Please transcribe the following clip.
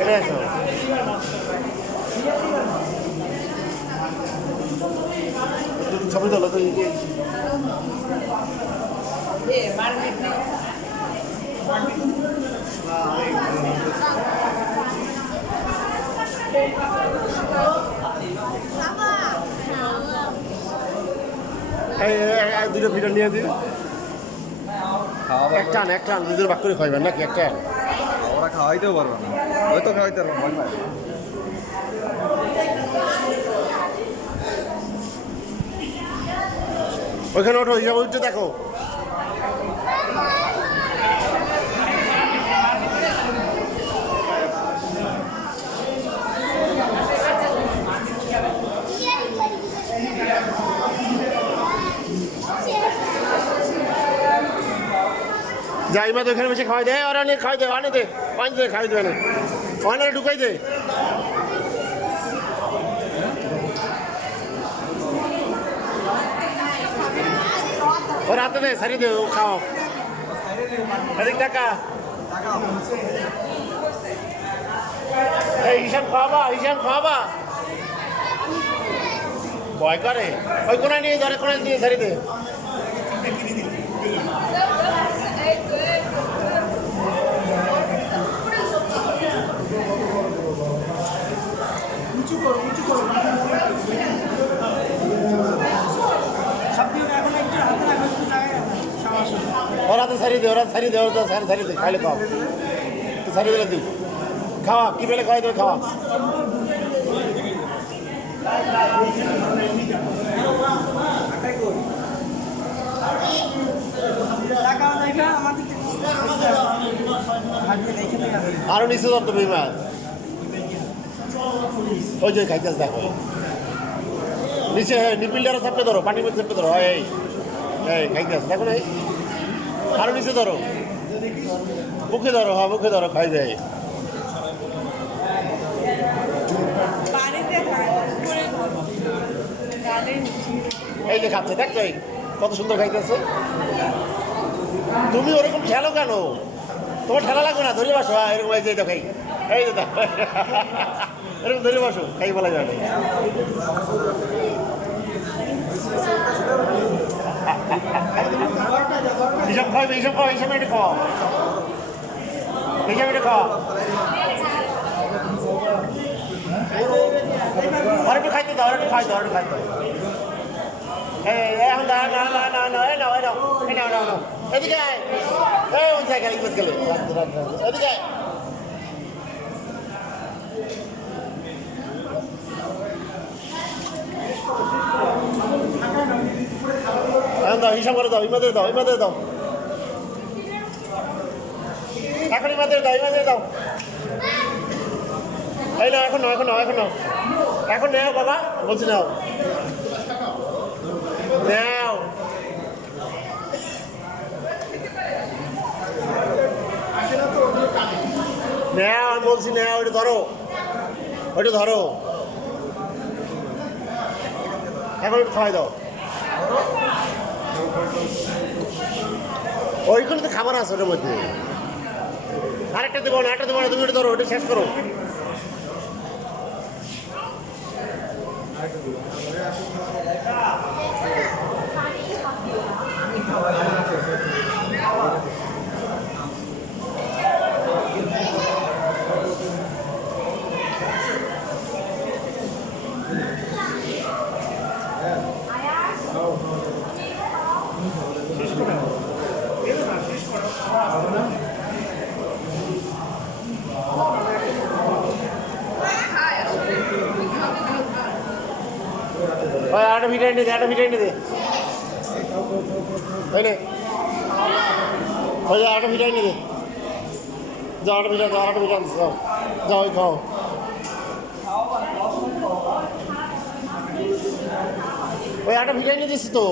এটাই তো ছবি তোলো তো দুটো ভিডিও নিয়ে দিন এক টান দুজন ভাগ করে খাইবেন নাকি একটা ওরা খাওয়াইতেও পারবে না হয়তো খাওয়াইতে পারবো ওইখানে ওঠো হিসাব উঠতে দেখো যাই মা তো এখানে বসে খাওয়াই দে আর অনেক খাওয়াই দে অনেক দে পাঁচ দে খাওয়াই দেবে না অনেক ঢুকাই দে ওর হাতে দে সারি দে ও খাও এদিক টাকা এই হিসাব খাওয়াবা ভয় করে ওই কোনায় নিয়ে ধরে কোনায় নিয়ে সারি দে ওরা তো সারি দে সারি দে খাইলে খাও সারি দিলে দিই খাওয়া কি পেলে খাওয়াই দেবে খাওয়া আরো নিচে ধরতো বিমান ওই যে খাইতেছ দেখো নিচে নিপিলটারও চাপে ধরো পানির মধ্যে চাপে ধরো এই খাইতেছ দেখো না আরো নিচে ধরো মুখে ধরো খাই যায় এই যে খাচ্ছে দেখছো কত সুন্দর খাইতেছে তুমি ওরকম ঠেলো কেন তোমার ঠেলা লাগবে না ধরে বসো এরকম এই যে খাই এই যে এরকম ধরে বসো খাই বলা যাবে হিসাব খাওয়াবে হিসাবে এটা খাওয়া আরেকটু খাইতে দাও এখন এদিকে ওই জায়গায় গেলে এদিকে দাও হিসাব করে দাও ইমাদের দাও এখন ইমাদের দাও এই না এখন নেও বাবা বলছি নাও আমি বলছি নেও ওইটা ধরো এখন একটু খাওয়াই দাও ওইখানে তো খাবার আছে ওটার মধ্যে আরেকটা দেবো না তুমি ওটা ধরো ওটা শেষ করো ওই আরেকটা ভিটামিন দে ওই নে ওই আরেকটা ভিটামিন দে যাও আরেকটা ভিটামিন যাও ওই খাও ওই আরেকটা ভিটামিন দিচ্ছি তো